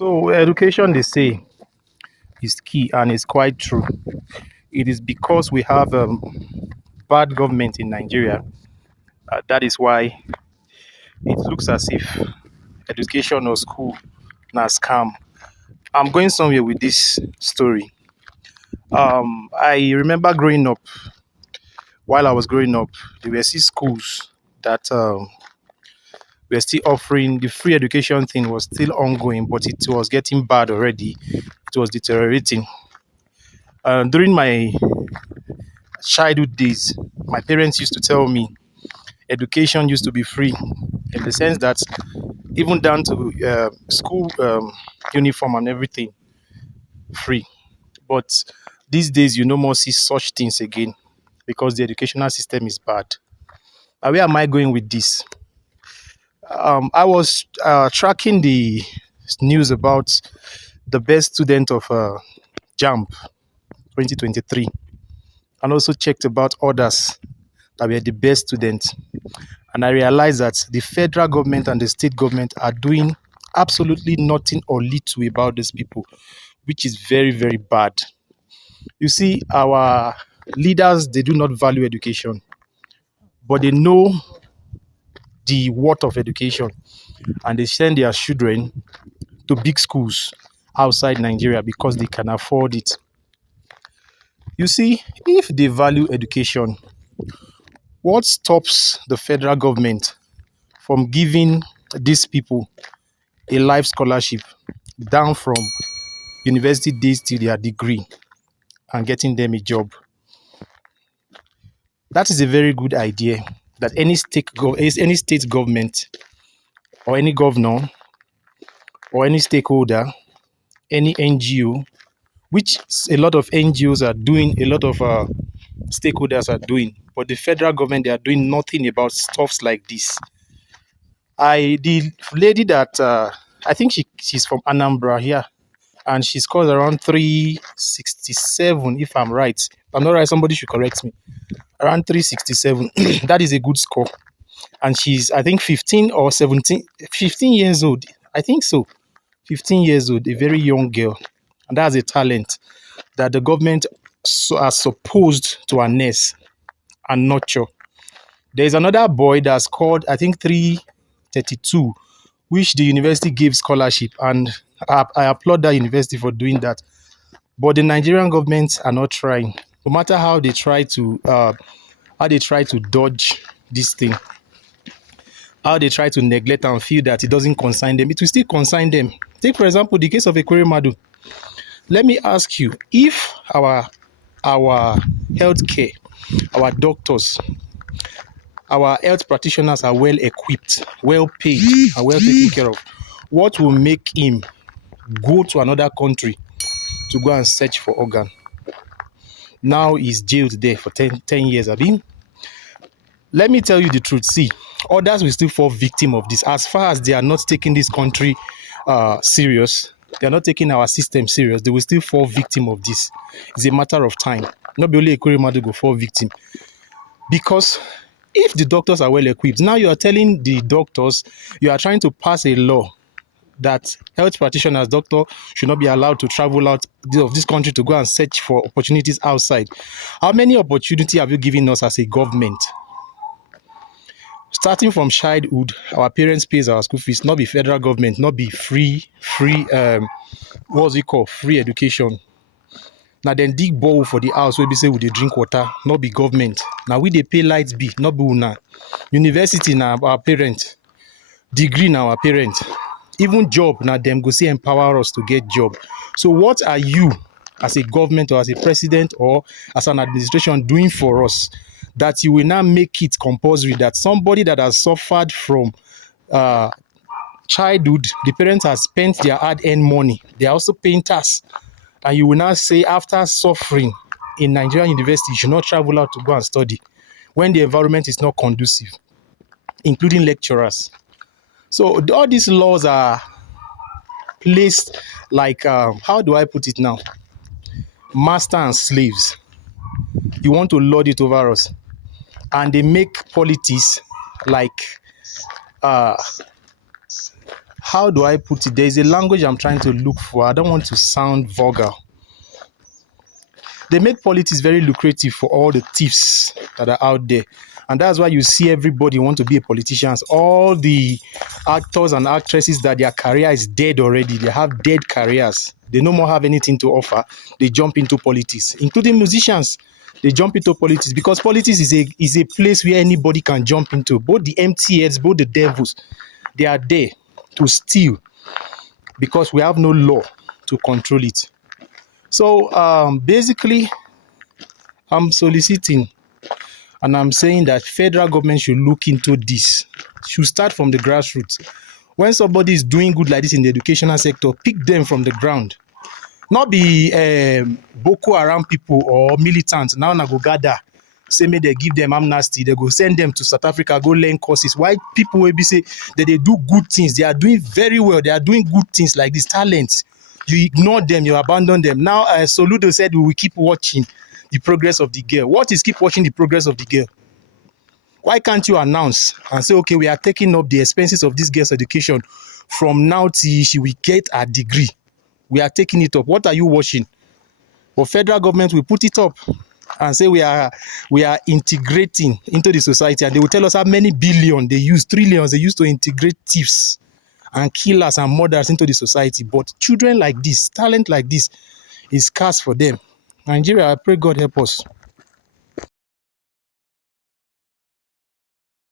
So education, they say, is key, and it's quite true. It is because we have bad government in Nigeria. That is why it looks as if education or school na scam. I'm going somewhere with this story. I remember growing up. While I was growing up, there were still schools that were still offering the free education thing was still ongoing, but it was getting bad already. It was deteriorating. During my childhood days, my parents used to tell me education used to be free in the sense that even down to school uniform and everything free. But these days, you no more see such things again because the educational system is bad. Now, where am I going with this? I was tracking the news about the best student of jamb 2023 and also checked about others that were the best students. And I realized that the federal government and the state government are doing absolutely nothing or little about these people, which is very, very bad. You see, our leaders, they do not value education, but they know the worth of education and they send their children to big schools outside Nigeria because they can afford it. You see, if they value education, what stops the federal government from giving these people a life scholarship down from university days to their degree and getting them a job? That is a very good idea that any state government or any governor or any stakeholder, any NGO, which a lot of NGOs are doing, a lot of stakeholders are doing, but the federal government, they are doing nothing about stuffs like this. The lady that I think she's from Anambra here, and she scores around 367, if I'm right. If I'm not right, somebody should correct me. Around 367. That is a good score. And she's, I think, 15 or 17, 15 years old. I think so. 15 years old, a very young girl. And that's a talent that the government are supposed to harness and nurture. There's another boy that's called, I think, 332, which the university gave scholarship. And I applaud that university for doing that. But the Nigerian government are not trying. No matter how they try to dodge this thing, how they try to neglect and feel that it doesn't concern them, it will still concern them. Take, for example, the case of Ekweremadu. Let me ask you, if our healthcare, our doctors, our health practitioners are well equipped, well paid, and well taken care of, what will make him go to another country to go and search for organ? Now he's jailed there for 10 years, Abi. Let me tell you the truth. See, others will still fall victim of this. As far as they are not taking this country serious, they are not taking our system serious, they will still fall victim of this. It's a matter of time. Not only Ekweremadu go fall victim. Because if the doctors are well equipped, now you are telling the doctors, you are trying to pass a law that health practitioners, doctor should not be allowed to travel out of this country to go and search for opportunities outside. How many opportunities have you given us as a government? Starting from childhood, our parents pays our school fees, not be federal government, not be free, what's it called? Free education. Now then dig bowl for the house where we say we dey drink water, not be government. Now we they pay light bill, not be una. University now our parent. Degree now our parent. Even job now them go see empower us to get job. So what are you as a government or as a president or as an administration doing for us that you will now make it compulsory that somebody that has suffered from childhood, the parents have spent their hard-earned money, they are also paying tax, and you will now say after suffering in Nigerian university, you should not travel out to go and study when the environment is not conducive, including lecturers. So all these laws are placed like, how do I put it now? Master and slaves. You want to lord it over us. And they make politics like, how how do I put it? There is a language I'm trying to look for. I don't want to sound vulgar. They make politics very lucrative for all the thieves that are out there. And that's why you see everybody want to be a politician. All the actors and actresses that their career is dead already. They have dead careers. They no more have anything to offer. They jump into politics, including musicians. They jump into politics because politics is a place where anybody can jump into. Both the empty heads, both the devils, they are there to steal because we have no law to control it. So basically, I'm soliciting and I'm saying that federal government should look into this. Should start from the grassroots. When somebody is doing good like this in the educational sector, pick them from the ground. Not be Boko Haram people or militants. Now go gather. Say may they give them amnesty. They go send them to South Africa, go learn courses. Why people will be say that they do good things? They are doing very well. They are doing good things like this talents. You ignore them, you abandon them. Now, Soludo said we will keep watching the progress of the girl. What is keep watching the progress of the girl? Why can't you announce and say, okay, we are taking up the expenses of this girl's education from now till she will get a degree? We are taking it up. What are you watching? But federal government will put it up and say we are integrating into the society, and they will tell us how many billion they use, trillions they use to integrate thieves and killers and murderers into the society. But children like this, talent like this, is scarce for them. Nigeria, I pray God help us.